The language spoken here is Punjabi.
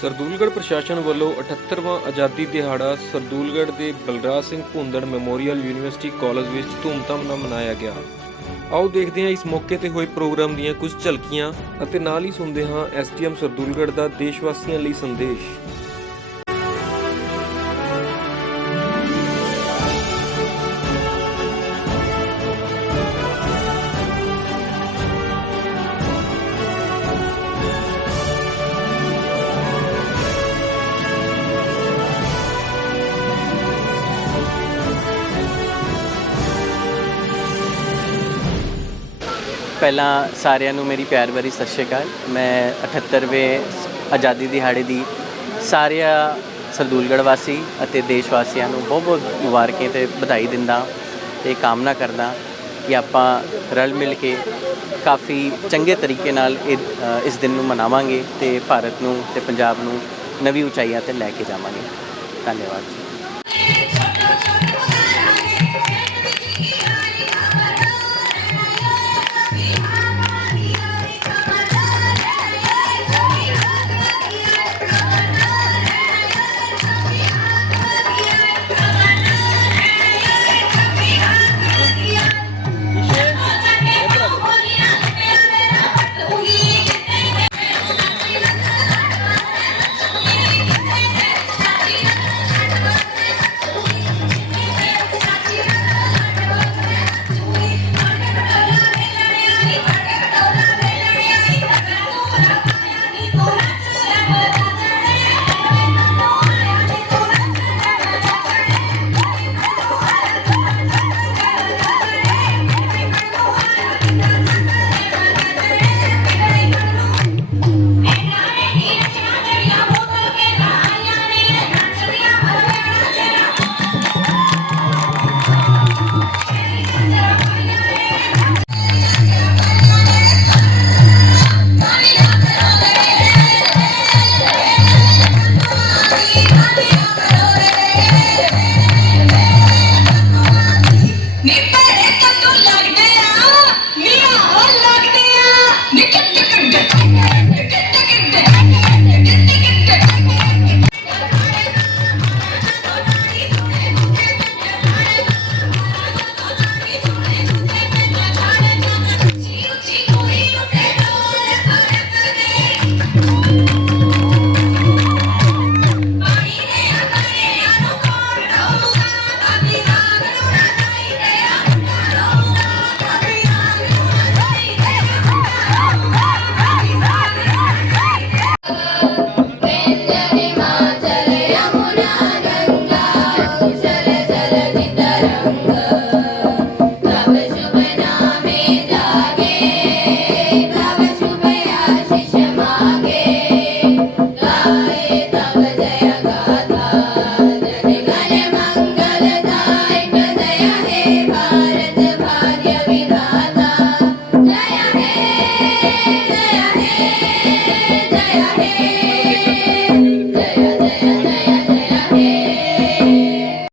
ਸਰਦੂਲਗੜ੍ਹ ਪ੍ਰਸ਼ਾਸਨ ਵੱਲੋਂ 78ਵਾਂ ਆਜ਼ਾਦੀ ਦਿਹਾੜਾ ਸਰਦੂਲਗੜ੍ਹ ਦੇ Balraj Singh Bhundar memorial university college ਵਿੱਚ ਧੂਮਧਾਮ ਨਾਲ ਮਨਾਇਆ ਗਿਆ। ਆਓ ਦੇਖਦੇ ਹਾਂ ਇਸ ਮੌਕੇ ਤੇ ਹੋਏ ਪ੍ਰੋਗਰਾਮ ਦੀਆਂ ਕੁਝ ਝਲਕੀਆਂ ਅਤੇ ਨਾਲ ਹੀ ਸੁਣਦੇ ਹਾਂ ਐਸਟੀਐਮ ਸਰਦੂਲਗੜ੍ਹ ਦਾ ਦੇਸ਼ ਵਾਸੀਆਂ ਲਈ ਸੰਦੇਸ਼। ਪਹਿਲਾਂ ਸਾਰਿਆਂ ਨੂੰ ਮੇਰੀ ਪਿਆਰ ਭਰੀ ਸਤਿ ਸ਼੍ਰੀ ਅਕਾਲ। ਮੈਂ 78ਵੇਂ ਆਜ਼ਾਦੀ ਦਿਹਾੜੇ ਦੀ ਸਾਰਿਆਂ ਸਰਦੂਲਗੜ੍ਹ ਵਾਸੀ ਅਤੇ ਦੇਸ਼ ਵਾਸੀਆਂ ਨੂੰ ਬਹੁਤ ਬਹੁਤ ਮੁਬਾਰਕਾਂ ਤੇ ਵਧਾਈ ਦਿੰਦਾ ਤੇ ਕਾਮਨਾ ਕਰਦਾ ਕਿ ਆਪਾਂ ਰਲ ਮਿਲ ਕੇ ਕਾਫੀ ਚੰਗੇ ਤਰੀਕੇ ਨਾਲ ਇਹ, ਇਸ ਦਿਨ ਨੂੰ ਮਨਾਵਾਂਗੇ ਤੇ ਭਾਰਤ ਨੂੰ ਤੇ ਪੰਜਾਬ ਨੂੰ ਨਵੀਂ ਉਚਾਈਆਂ ਤੇ ਲੈ ਕੇ ਜਾਵਾਂਗੇ। ਧੰਨਵਾਦ ਜੀ।